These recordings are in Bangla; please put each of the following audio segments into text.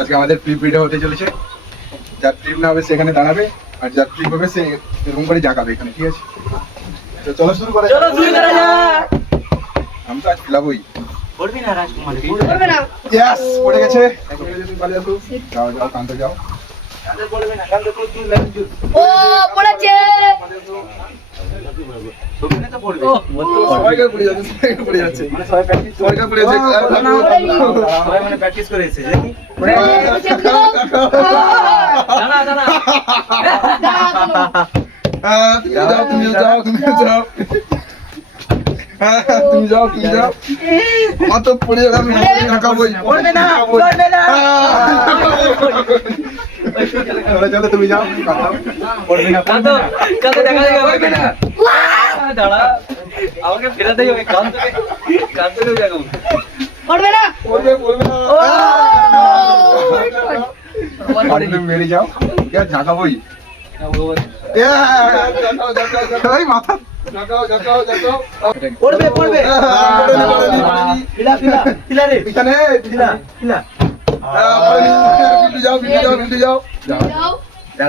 আজকে আমাদের প্রি ভিডিও হতে চলেছে। যার ট্রিপ না হবে সেখানে দাঁড়াবে, আর যার ট্রিপ হবে সে এরকম করে জাগাবে এখানে, ঠিক আছে? তো চলো শুরু করা যাক। আমি তো আজ খেলাবই। পড়বি না রাজকুমার, পড়বে না। ইয়েস, পড়ে গেছে। এখন যদি পালিয়ে আসো, যাও যাও কান্তে যাও। কাঁদে পড়বে না, কাঁদে পড়তে লাগবে। ও পড়েছে। সবনে তো পড়বে। সবাইকে পড়ে যাচ্ছে, সবাইকে পড়ে যাচ্ছে। মানে সবাই প্র্যাকটিস সবাইকে পড়ে যাচ্ছে। সবাই মানে প্র্যাকটিস করে এসেছে দেখি। দাঁড়া দাঁড়া। তুমি যাও, তুমি যাও, তুমি যাও। তুমি যাও, তুমি যাও। অত পড়ে যাবে, আমি ঢাকাবই। পড়বে না, পড়বে না। চলো চলো, তুমি যাও। পড়বে না, কাঁদো, কাঁদো, দেখা যাবে না। দাঁড়া, আমাকে ফেরাতেই হবে। কান থেকে দেখাবো। পড়বে না। পড়বে, পড়বে না। আরে তুমি মেরে যাও, কে ঢাকাবই। এই মাথা ঢাকাও, ঢাকাও, ঢাকাও। পড়বে, পড়বে। ফিলা, ফিলা, ফিলা রে। এখানে ফিলা, ফিলা। বিল্টু যাও, বিল্টু যাও, বিল্টু যাও। যাও।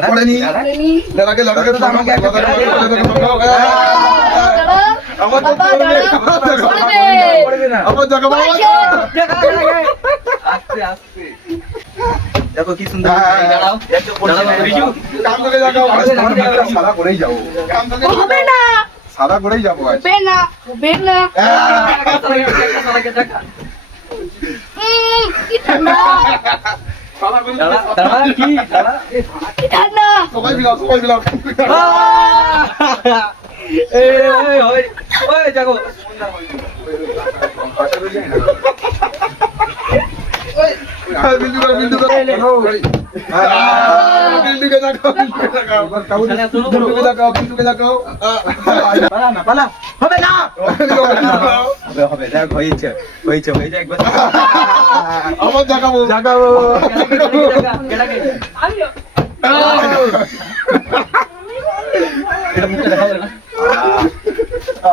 পড়েনি। পড়েনি। লড়াকে লড়াকে আমাকে আমার তো বাবা, পড়বে, দাঁড়াও। আমার তো পড়বে। পড়বে না। আমার জায়গা বাবা। আস্তে আস্তে। দেখো কি সুন্দর। হ্যাঁ, দাঁড়াও, একটু পড়বে না। রিজু। কাম থেকে জাগাও, সাদা করেই যাবো। কাম থেকে হবে না। সাদা করেই যাবো আজ। হবে না। হবে না। কি ঠান্ডা। দাঁড়া, দাঁড়া, কি? দাঁড়া। কি ঠান্ডা। সবাই বিলাও, সবাই বিলাও। এই, ওই, ওই, জাগো। বিল্টুকে জাগাও, বিল্টুকে জাগাও, বিল্টুকে জাগাও। পালা না, পালা। হবে না। হবে, হবে। দেখ, হয়েছে, হয়েছে, হয়েছে একবার। আমার জাগাবো, জাগাবো। এটা মুখে দেখাবে না।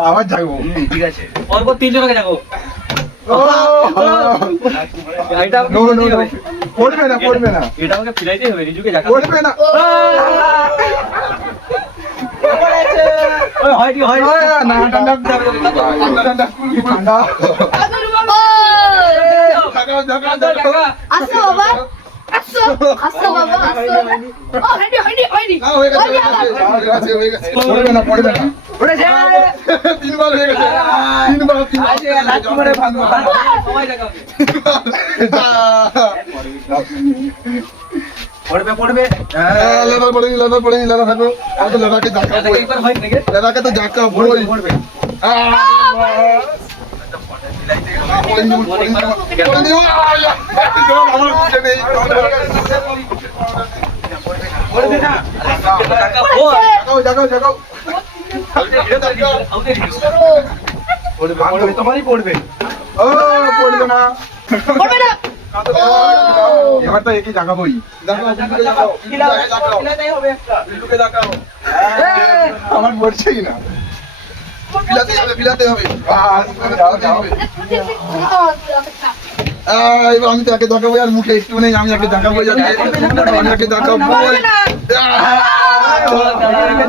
আবার জাগবো। ঠিক আছে। পরপর তিনজনকে যাবো। এটা আমাকে No, no, ফিরাতেই no. হবে। পড়বে না, পড়বে না, এটা আমাকে ফিরাইতেই হবে, রিজুকে দেখা। পড়বে না। ওই, হয়নি, হয়নি। না, ঠান্ডা, ঠান্ডা, ঠান্ডা। জাগাও, জাগাও, জাগাও। আসো বাবা। আসো। আসো বাবা। আসো। ও হয়নি হয়নি হয়নি। না, হয়ে গেছে, হয়ে গেছে, হয়ে গেছে। পড়বে না, পড়বে না। পড়েছে। তিনবার হয়ে গেছে, তিনবার, তিনবার। আজকে রাজকুমারে ভাঙবো। সবাই দেখাও। পড়বে, পড়বে। লেদার পড়েনি, লেদার পড়েনি, লেদার থাকো। আমি তো লেদারকে জাগাবো। এটাকে একবার হয় নাকি? লেদারকে তো জাগাবো। পড়বে, পড়বে। পড়বে না। ও, জাগাও, জাগাও। পড়বে, পড়বে, তোমারই পড়বে। ও, পড়বে না। পড়বে না। এবার তো একই জাগাবোই। আমার পড়ছেই না। বিলাতে হবে, বিলাতে হবে। বিলাতে হবে। এবার আমি তাকে দেখাবো, আর মুখে একটু নেই, আমি একে দেখাবো, আমি একে দেখাবো।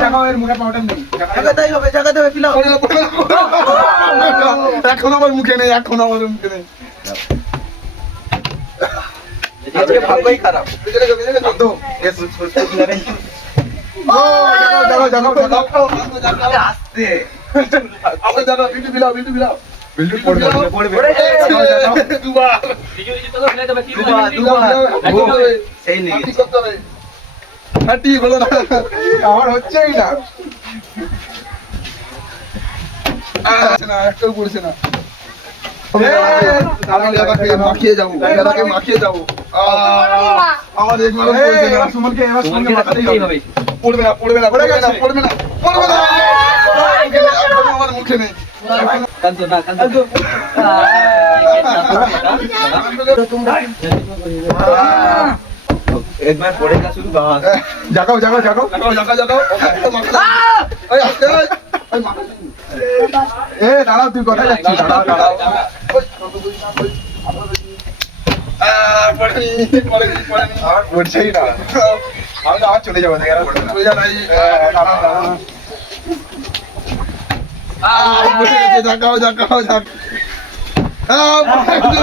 দেখাবো, এর মুখে পাউডার নেই। জাগাতেই হবে, জাগাতে হবে, ফিলাও। এখন আমার মুখে নেই, এখন আমার মুখে নেই। আজকে ভাগ্যই খারাপ। জাগাও, জাগাও, জাগাও, জাগাও। আস্তে। আবার জাগাও, বিল্টু বিলাও, বিল্টু বিলাও। বিল্টু পড়বে, পড়বে। দুবার। দুবার। সেই নেই। হাঁটি করতে হবে। হাঁটি হলো না, আমার হচ্ছেই না। না, একটাও পড়ছে না। আমি লেদাকে মাখিয়ে যাবো, লেদাকে মাখিয়ে যাবো। আমার একবারও পড়ছে না। সুমনকে এবার সঙ্গে মাখাতেই হবে। পড়বে না, পড়বে না, পড়বে না, পড়বে না, পড়বে না। এখনো আমার মুখে নেই। কাঁদো না, কাঁদো। একবার পড়ে গা শুধু বাস। জাগাও, জাগাও, জাগাও, জাগাও, জাগাও, জাগাও। এই আস্তে, এই মাথা। দাঁড়াও, তুই কোথায় যাচ্ছিস? দাঁড়াও, দাঁড়াও। পড়েনি, পড়েনি, পড়েনি। আর পড়ছেই না। আমি তো আবার চলে যাবো দেখে আর পড়বে না। চলে যা ভাই। পড়ে গেছে, ঝাঁকাও, ঝাঁকাও, ঝাঁক। পড়ে গেছে।